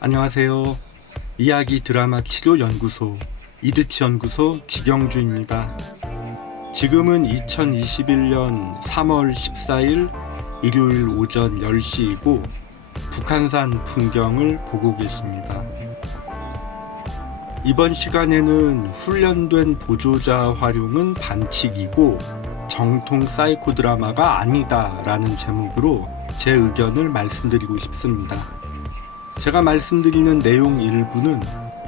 안녕하세요. 이야기 드라마 치료 연구소 이드치 연구소 지경주입니다. 지금은 2021년 3월 14일 일요일 오전 10시이고 북한산 풍경을 보고 계십니다. 이번 시간에는 훈련된 보조자 활용은 반칙이고 정통 사이코 드라마가 아니다 라는 제목으로 제 의견을 말씀드리고 싶습니다. 제가 말씀드리는 내용 일부는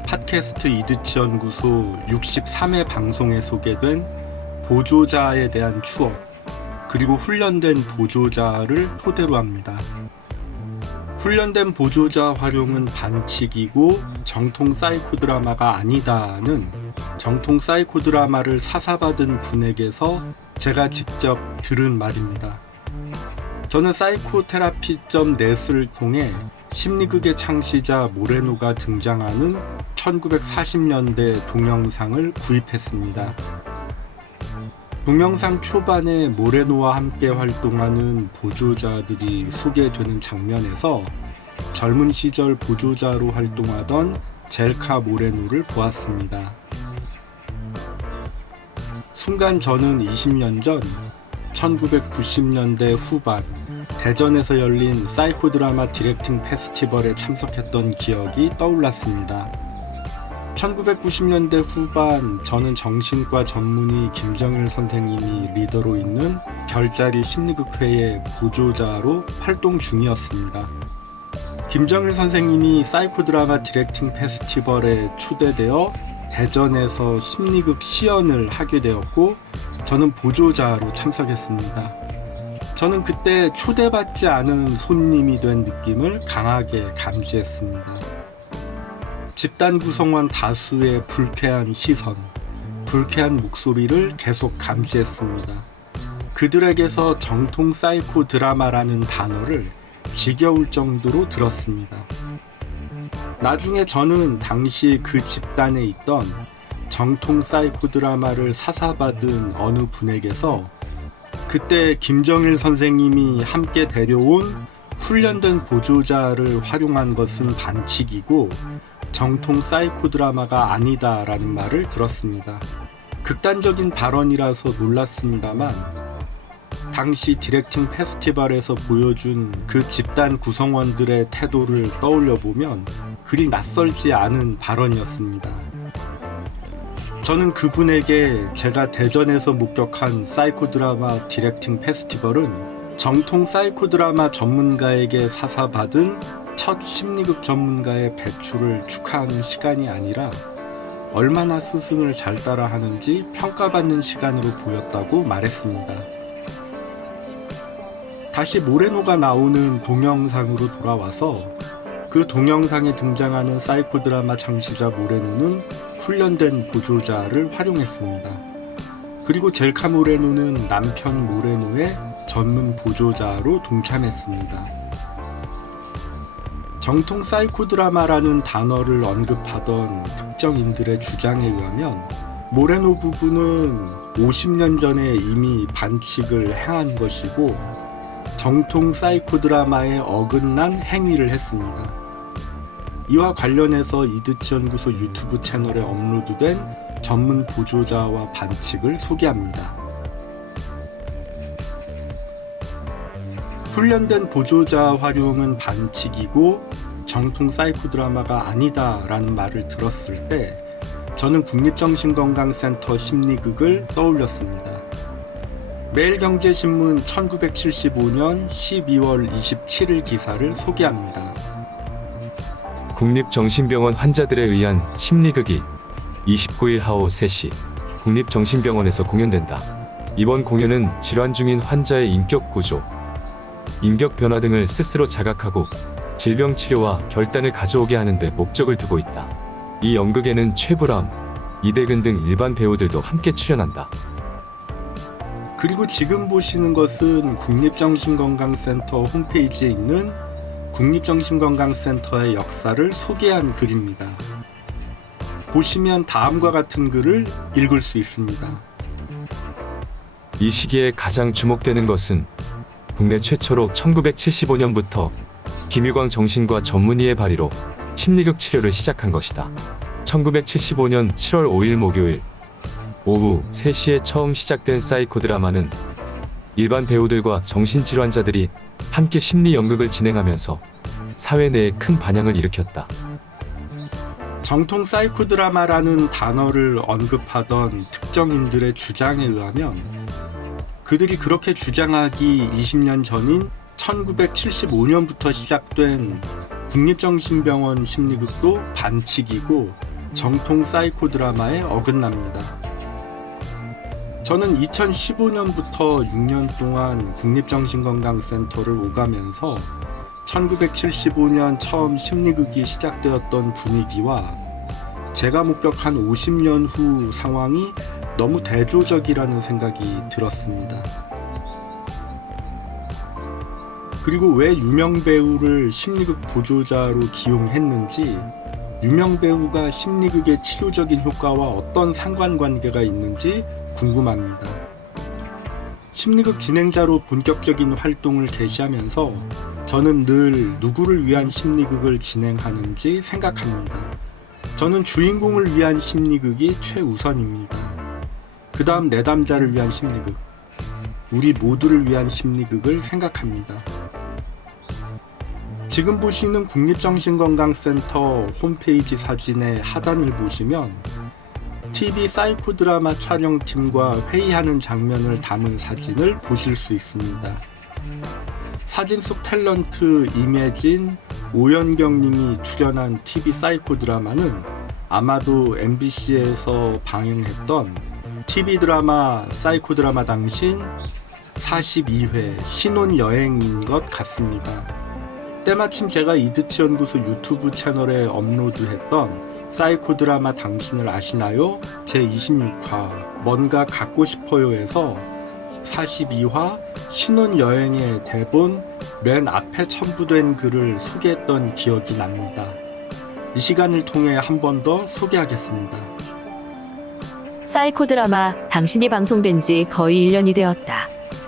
팟캐스트 이드치 연구소 63회 방송에 소개된 보조자에 대한 추억, 그리고 훈련된 보조자를 토대로 합니다. 훈련된 보조자 활용은 반칙이고 정통 사이코 드라마가 아니다는 정통 사이코 드라마를 사사받은 분에게서 제가 직접 들은 말입니다. 저는 사이코테라피.net을 통해 심리극의 창시자 모레노가 등장하는 1940년대 동영상을 구입했습니다. 동영상 초반에 모레노와 함께 활동하는 보조자들이 소개되는 장면에서 젊은 시절 보조자로 활동하던 젤카 모레노를 보았습니다. 순간 저는 20년 전 1990년대 후반 대전에서 열린 사이코 드라마 디렉팅 페스티벌에 참석했던 기억이 떠올랐습니다. 1990년대 후반 저는 정신과 전문의 김정일 선생님이 리더로 있는 별자리 심리극회의 보조자로 활동 중이었습니다. 김정일 선생님이 사이코 드라마 디렉팅 페스티벌에 초대되어 대전에서 심리극 시연을 하게 되었고 저는 보조자로 참석했습니다. 저는 그때 초대받지 않은 손님이 된 느낌을 강하게 감지했습니다. 집단 구성원 다수의 불쾌한 시선, 불쾌한 목소리를 계속 감지했습니다. 그들에게서 정통 사이코 드라마라는 단어를 지겨울 정도로 들었습니다. 나중에 저는 당시 그 집단에 있던 정통 사이코 드라마를 사사받은 어느 분에게서 그때 김정일 선생님이 함께 데려온 훈련된 보조자를 활용한 것은 반칙이고 정통 사이코 드라마가 아니다 라는 말을 들었습니다. 극단적인 발언이라서 놀랐습니다만 당시 디렉팅 페스티벌에서 보여준 그 집단 구성원들의 태도를 떠올려 보면 그리 낯설지 않은 발언이었습니다. 저는 그분에게 제가 대전에서 목격한 사이코 드라마 디렉팅 페스티벌은 정통 사이코 드라마 전문가에게 사사받은 첫 심리극 전문가의 배출을 축하하는 시간이 아니라 얼마나 스승을 잘 따라 하는지 평가받는 시간으로 보였다고 말했습니다. 다시 모레노가 나오는 동영상으로 돌아와서 그 동영상에 등장하는 사이코 드라마 창시자 모레노는 훈련된 보조자를 활용했습니다. 그리고 젤카 모레노는 남편 모레노의 전문 보조자로 동참했습니다. 정통 사이코 드라마라는 단어를 언급하던 특정인들의 주장에 의하면 모레노 부부는 50년 전에 이미 반칙을 행한 것이고 정통 사이코 드라마에 어긋난 행위를 했습니다. 이와 관련해서 이드치 연구소 유튜브 채널에 업로드된 전문 보조자와 반칙을 소개합니다. 훈련된 보조자 활용은 반칙이고 정통 사이코 드라마가 아니다 라는 말을 들었을 때 저는 국립정신건강센터 심리극을 떠올렸습니다. 매일경제신문 1975년 12월 27일 기사를 소개합니다. 국립정신병원 환자들에 의한 심리극이 29일 하오 3시 국립정신병원에서 공연된다. 이번 공연은 질환 중인 환자의 인격 구조, 인격 변화 등을 스스로 자각하고 질병 치료와 결단을 가져오게 하는 데 목적을 두고 있다. 이 연극에는 최불암, 이대근 등 일반 배우들도 함께 출연한다. 그리고 지금 보시는 것은 국립정신건강센터 홈페이지에 있는 국립정신건강센터의 역사를 소개한 글입니다. 보시면 다음과 같은 글을 읽을 수 있습니다. 이 시기에 가장 주목되는 것은 국내 최초로 1975년부터 김유광 정신과 전문의의 발의로 심리극 치료를 시작한 것이다. 1975년 7월 5일 목요일 오후 3시에 처음 시작된 사이코 드라마는 일반 배우들과 정신질환자들이 함께 심리 연극을 진행하면서 사회 내에 큰 반향을 일으켰다. 정통 사이코 드라마라는 단어를 언급하던 특정인들의 주장에 의하면 그들이 그렇게 주장하기 20년 전인 1975년부터 시작된 국립정신병원 심리극도 반칙이고 정통 사이코 드라마에 어긋납니다. 저는 2015년부터 6년 동안 국립정신건강센터를 오가면서 1975년 처음 심리극이 시작되었던 분위기와 제가 목격한 50년 후 상황이 너무 대조적이라는 생각이 들었습니다. 그리고 왜 유명 배우를 심리극 보조자로 기용했는지, 유명 배우가 심리극의 치료적인 효과와 어떤 상관관계가 있는지 궁금합니다. 심리극 진행자로 본격적인 활동을 개시하면서 저는 늘 누구를 위한 심리극을 진행하는지 생각합니다. 저는 주인공을 위한 심리극이 최우선입니다. 그 다음 내담자를 위한 심리극, 우리 모두를 위한 심리극을 생각합니다. 지금 보시는 국립정신건강센터 홈페이지 사진의 하단을 보시면 TV 사이코 드라마 촬영팀과 회의하는 장면을 담은 사진을 보실 수 있습니다. 사진 속 탤런트 임예진, 오연경 님이 출연한 TV 사이코 드라마는 아마도 MBC에서 방영했던 TV 드라마 사이코 드라마 당신 42회 신혼여행인 것 같습니다. 때마침 제가 이드치 연구소 유튜브 채널에 업로드했던 사이코 드라마 당신을 아시나요? 제26화 뭔가 갖고 싶어요에서 42화 신혼여행의 대본 맨 앞에 첨부된 글을 소개했던 기억이 납니다. 이 시간을 통해 한 번 더 소개하겠습니다. 사이코 드라마 당신이 방송된 지 거의 1년이 되었다.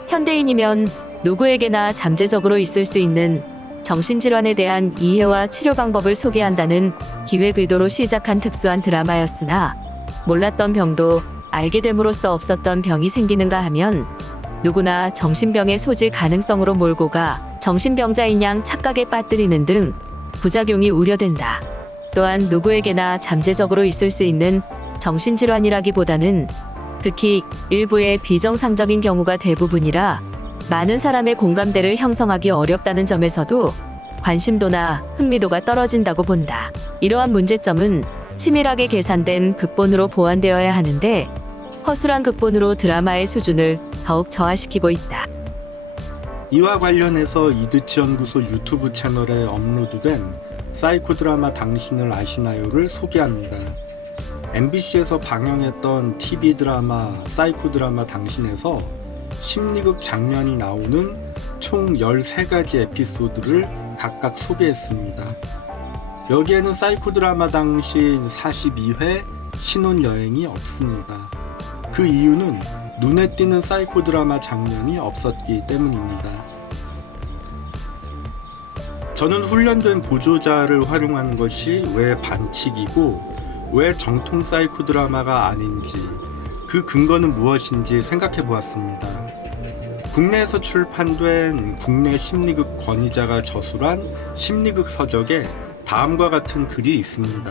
현대인이면 누구에게나 잠재적으로 있을 수 있는 정신질환에 대한 이해와 치료 방법을 소개한다는 기획 의도로 시작한 특수한 드라마였으나 몰랐던 병도 알게 됨으로써 없었던 병이 생기는가 하면 누구나 정신병의 소지 가능성으로 몰고 가 정신병자인 양 착각에 빠뜨리는 등 부작용이 우려된다. 또한 누구에게나 잠재적으로 있을 수 있는 정신질환이라기보다는 극히 일부의 비정상적인 경우가 대부분이라 많은 사람의 공감대를 형성하기 어렵다는 점에서도 관심도나 흥미도가 떨어진다고 본다. 이러한 문제점은 치밀하게 계산된 극본으로 보완되어야 하는데 허술한 극본으로 드라마의 수준을 더욱 저하시키고 있다. 이와 관련해서 이드치 연구소 유튜브 채널에 업로드된 사이코 드라마 당신을 아시나요를 소개합니다. MBC에서 방영했던 TV 드라마 사이코 드라마 당신에서 심리극 장면이 나오는 총 13가지 에피소드를 각각 소개했습니다. 여기에는 사이코 드라마 당신 42회 신혼여행이 없습니다. 그 이유는 눈에 띄는 사이코 드라마 장면이 없었기 때문입니다. 저는 훈련된 보조자를 활용하는 것이 왜 반칙이고 왜 정통 사이코 드라마가 아닌지, 그 근거는 무엇인지 생각해 보았습니다. 국내에서 출판된 국내 심리극 권위자가 저술한 심리극 서적에 다음과 같은 글이 있습니다.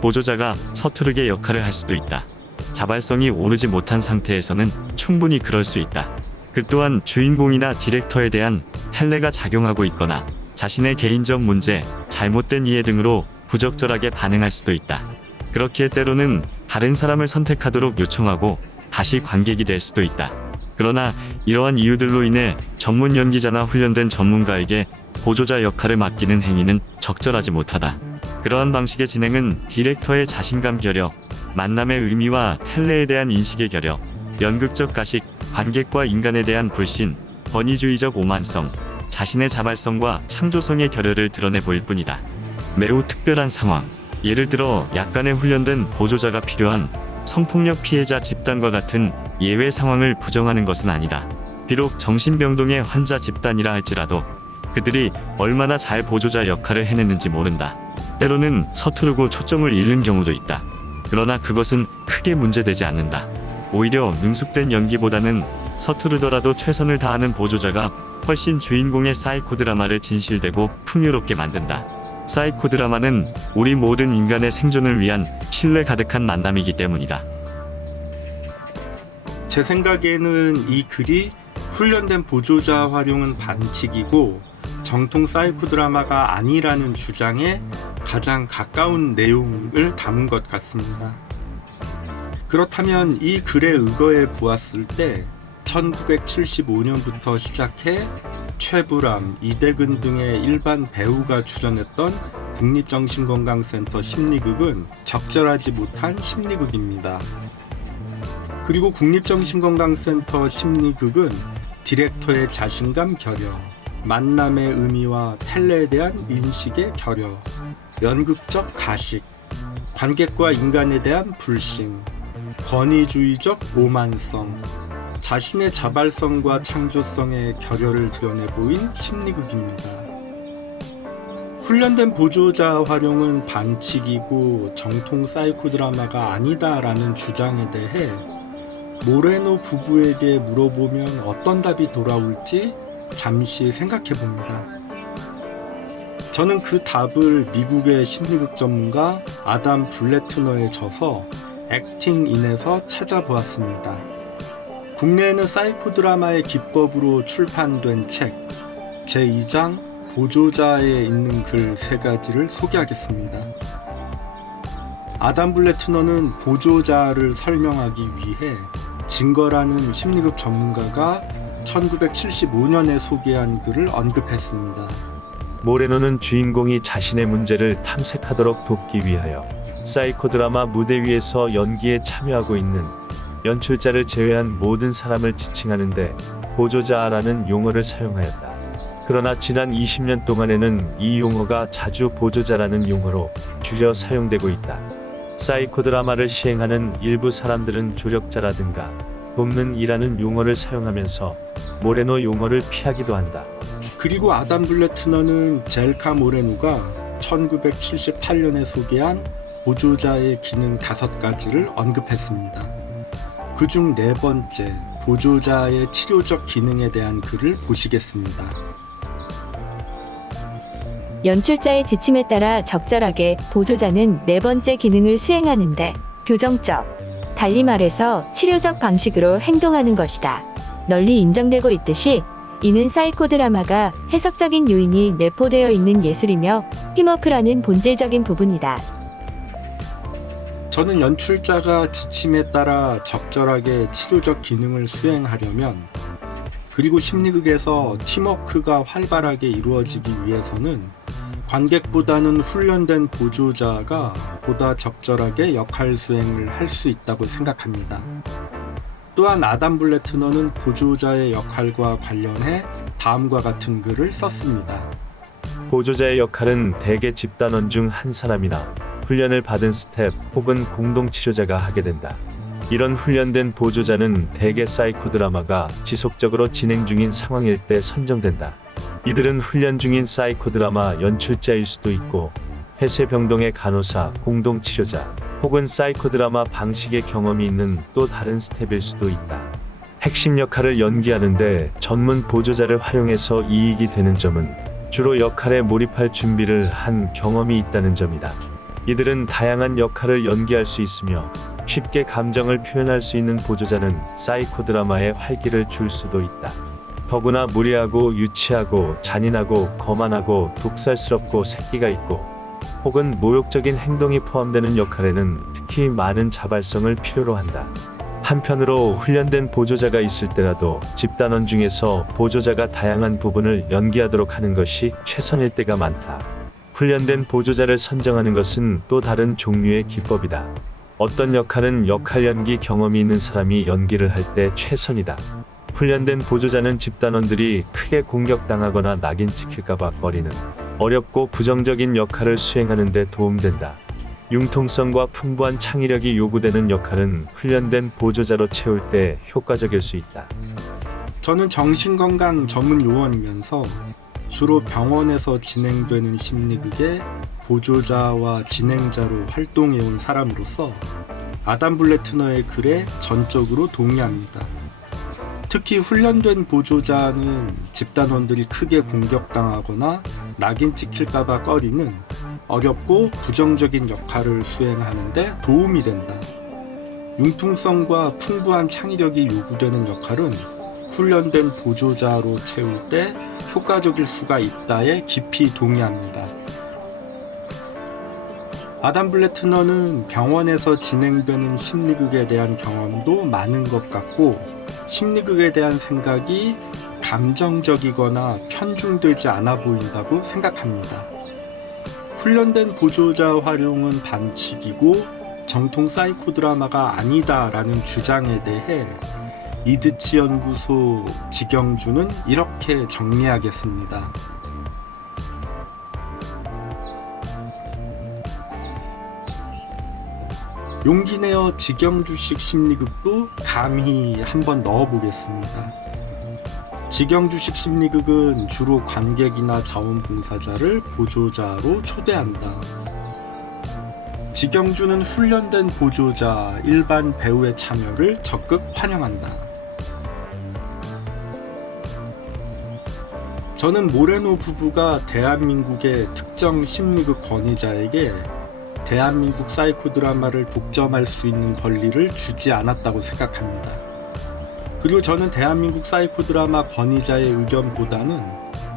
보조자가 서투르게 역할을 할 수도 있다. 자발성이 오르지 못한 상태에서는 충분히 그럴 수 있다. 그 또한 주인공이나 디렉터에 대한 탈레가 작용하고 있거나 자신의 개인적 문제, 잘못된 이해 등으로 부적절하게 반응할 수도 있다. 그렇기에 때로는 다른 사람을 선택하도록 요청하고 다시 관객이 될 수도 있다. 그러나 이러한 이유들로 인해 전문 연기자나 훈련된 전문가에게 보조자 역할을 맡기는 행위는 적절하지 못하다. 그러한 방식의 진행은 디렉터의 자신감 결여, 만남의 의미와 텔레에 대한 인식의 결여, 연극적 가식, 관객과 인간에 대한 불신, 권위주의적 오만성, 자신의 자발성과 창조성의 결여를 드러내 보일 뿐이다. 매우 특별한 상황, 예를 들어 약간의 훈련된 보조자가 필요한 성폭력 피해자 집단과 같은 예외 상황을 부정하는 것은 아니다. 비록 정신병동의 환자 집단이라 할지라도 그들이 얼마나 잘 보조자 역할을 해냈는지 모른다. 때로는 서투르고 초점을 잃는 경우도 있다. 그러나 그것은 크게 문제되지 않는다. 오히려 능숙된 연기보다는 서투르더라도 최선을 다하는 보조자가 훨씬 주인공의 사이코 드라마를 진실되고 풍요롭게 만든다. 사이코 드라마는 우리 모든 인간의 생존을 위한 신뢰 가득한 만남이기 때문이다. 제 생각에는 이 글이 훈련된 보조자 활용은 반칙이고 정통 사이코 드라마가 아니라는 주장에 가장 가까운 내용을 담은 것 같습니다. 그렇다면 이 글에 의거해 보았을 때 1975년부터 시작해 최불암, 이대근 등의 일반 배우가 출연했던 국립정신건강센터 심리극은 적절하지 못한 심리극입니다. 그리고 국립정신건강센터 심리극은 디렉터의 자신감 결여, 만남의 의미와 텔레에 대한 인식의 결여, 연극적 가식, 관객과 인간에 대한 불신, 권위주의적 오만성, 자신의 자발성과 창조성의 결여를 드러내 보인 심리극입니다. 훈련된 보조자 활용은 반칙이고 정통 사이코 드라마가 아니다라는 주장에 대해 모레노 부부에게 물어보면 어떤 답이 돌아올지 잠시 생각해 봅니다. 저는 그 답을 미국의 심리극 전문가 아담 블래트너의 저서 액팅인에서 찾아보았습니다. 국내에는 사이코 드라마의 기법으로 출판된 책 제2장 보조자에 있는 글 3가지를 소개하겠습니다. 아담 블래트너는 보조자를 설명하기 위해 증거라는 심리극 전문가가 1975년에 소개한 글을 언급했습니다. 모레노는 주인공이 자신의 문제를 탐색하도록 돕기 위하여 사이코 드라마 무대 위에서 연기에 참여하고 있는 연출자를 제외한 모든 사람을 지칭하는데 보조자라는 용어를 사용하였다. 그러나 지난 20년 동안에는 이 용어가 자주 보조자라는 용어로 줄여 사용되고 있다. 사이코 드라마를 시행하는 일부 사람들은 조력자라든가 돕는 이라는 용어를 사용하면서 모레노 용어를 피하기도 한다. 그리고 아담 블래트너는 젤카 모레노가 1978년에 소개한 보조자의 기능 5가지를 언급했습니다. 그중 4번째, 보조자의 치료적 기능에 대한 글을 보시겠습니다. 연출자의 지침에 따라 적절하게 보조자는 4번째 기능을 수행하는데 교정적, 달리 말해서 치료적 방식으로 행동하는 것이다. 널리 인정되고 있듯이 이는 사이코 드라마가 해석적인 요인이 내포되어 있는 예술이며 팀워크라는 본질적인 부분이다. 저는 연출자가 지침에 따라 적절하게 치료적 기능을 수행하려면 그리고 심리극에서 팀워크가 활발하게 이루어지기 위해서는 관객보다는 훈련된 보조자가 보다 적절하게 역할 수행을 할 수 있다고 생각합니다. 또한 아담 블래트너는 보조자의 역할과 관련해 다음과 같은 글을 썼습니다. 보조자의 역할은 대개 집단원 중 한 사람이나 훈련을 받은 스텝 혹은 공동치료자가 하게 된다. 이런 훈련된 보조자는 대개 사이코 드라마가 지속적으로 진행 중인 상황일 때 선정된다. 이들은 훈련 중인 사이코 드라마 연출자일 수도 있고 폐쇄병동의 간호사, 공동치료자 혹은 사이코 드라마 방식의 경험이 있는 또 다른 스텝일 수도 있다. 핵심 역할을 연기하는데 전문 보조자를 활용해서 이익이 되는 점은 주로 역할에 몰입할 준비를 한 경험이 있다는 점이다. 이들은 다양한 역할을 연기할 수 있으며 쉽게 감정을 표현할 수 있는 보조자는 사이코 드라마에 활기를 줄 수도 있다. 더구나 무례하고 유치하고 잔인하고 거만하고 독살스럽고 새끼가 있고 혹은 모욕적인 행동이 포함되는 역할에는 특히 많은 자발성을 필요로 한다. 한편으로 훈련된 보조자가 있을 때라도 집단원 중에서 보조자가 다양한 부분을 연기하도록 하는 것이 최선일 때가 많다. 훈련된 보조자를 선정하는 것은 또 다른 종류의 기법이다. 어떤 역할은 역할 연기 경험이 있는 사람이 연기를 할 때 최선이다. 훈련된 보조자는 집단원들이 크게 공격당하거나 낙인 찍힐까봐 꺼리는 어렵고 부정적인 역할을 수행하는 데 도움된다. 융통성과 풍부한 창의력이 요구되는 역할은 훈련된 보조자로 채울 때 효과적일 수 있다. 저는 정신건강 전문 요원이면서 주로 병원에서 진행되는 심리극의 보조자와 진행자로 활동해온 사람으로서 아담 블래트너의 글에 전적으로 동의합니다. 특히 훈련된 보조자는 집단원들이 크게 공격당하거나 낙인 찍힐까봐 꺼리는 어렵고 부정적인 역할을 수행하는데 도움이 된다. 융통성과 풍부한 창의력이 요구되는 역할은 훈련된 보조자로 채울 때 효과적일 수가 있다에 깊이 동의합니다. 아담 블래트너는 병원에서 진행되는 심리극에 대한 경험도 많은 것 같고 심리극에 대한 생각이 감정적이거나 편중되지 않아 보인다고 생각합니다. 훈련된 보조자 활용은 반칙이고 정통 사이코 드라마가 아니다라는 주장에 대해 이드치 연구소 지경주는 이렇게 정리하겠습니다. 용기 내어 직영주식 심리극도 감히 한번 넣어보겠습니다. 직영주식 심리극은 주로 관객이나 자원봉사자를 보조자로 초대한다. 직영주는 훈련된 보조자, 일반 배우의 참여를 적극 환영한다. 저는 모레노 부부가 대한민국의 특정 심리극 권위자에게 대한민국 사이코 드라마를 독점할 수 있는 권리를 주지 않았다고 생각합니다. 그리고 저는 대한민국 사이코 드라마 권위자의 의견보다는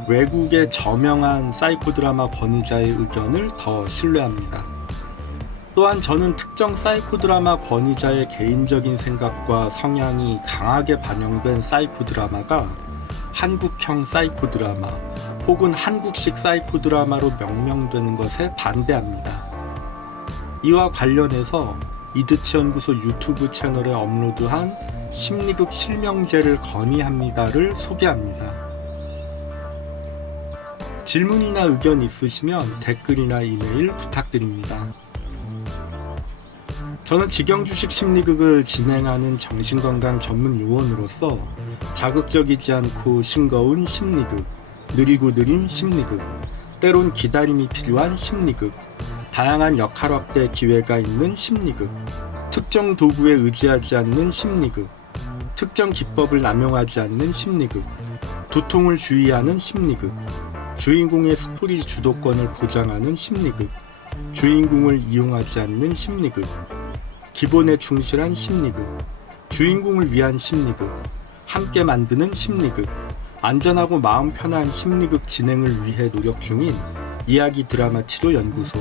외국의 저명한 사이코 드라마 권위자의 의견을 더 신뢰합니다. 또한 저는 특정 사이코 드라마 권위자의 개인적인 생각과 성향이 강하게 반영된 사이코 드라마가 한국형 사이코 드라마 혹은 한국식 사이코 드라마로 명명되는 것에 반대합니다. 이와 관련해서 이드치 연구소 유튜브 채널에 업로드한 심리극 실명제를 건의합니다를 소개합니다. 질문이나 의견 있으시면 댓글이나 이메일 부탁드립니다. 저는 직영주식 심리극을 진행하는 정신건강 전문 요원으로서 자극적이지 않고 싱거운 심리극, 느리고 느린 심리극, 때론 기다림이 필요한 심리극, 다양한 역할 확대 기회가 있는 심리극, 특정 도구에 의지하지 않는 심리극, 특정 기법을 남용하지 않는 심리극, 두통을 주의하는 심리극, 주인공의 스토리 주도권을 보장하는 심리극, 주인공을 이용하지 않는 심리극, 기본에 충실한 심리극, 주인공을 위한 심리극, 함께 만드는 심리극, 안전하고 마음 편한 심리극 진행을 위해 노력 중인 이야기 드라마 치료 연구소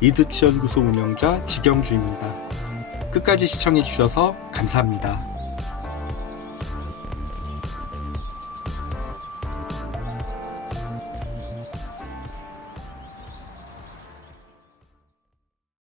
이드치 연구소 운영자 지경주입니다. 끝까지 시청해 주셔서 감사합니다.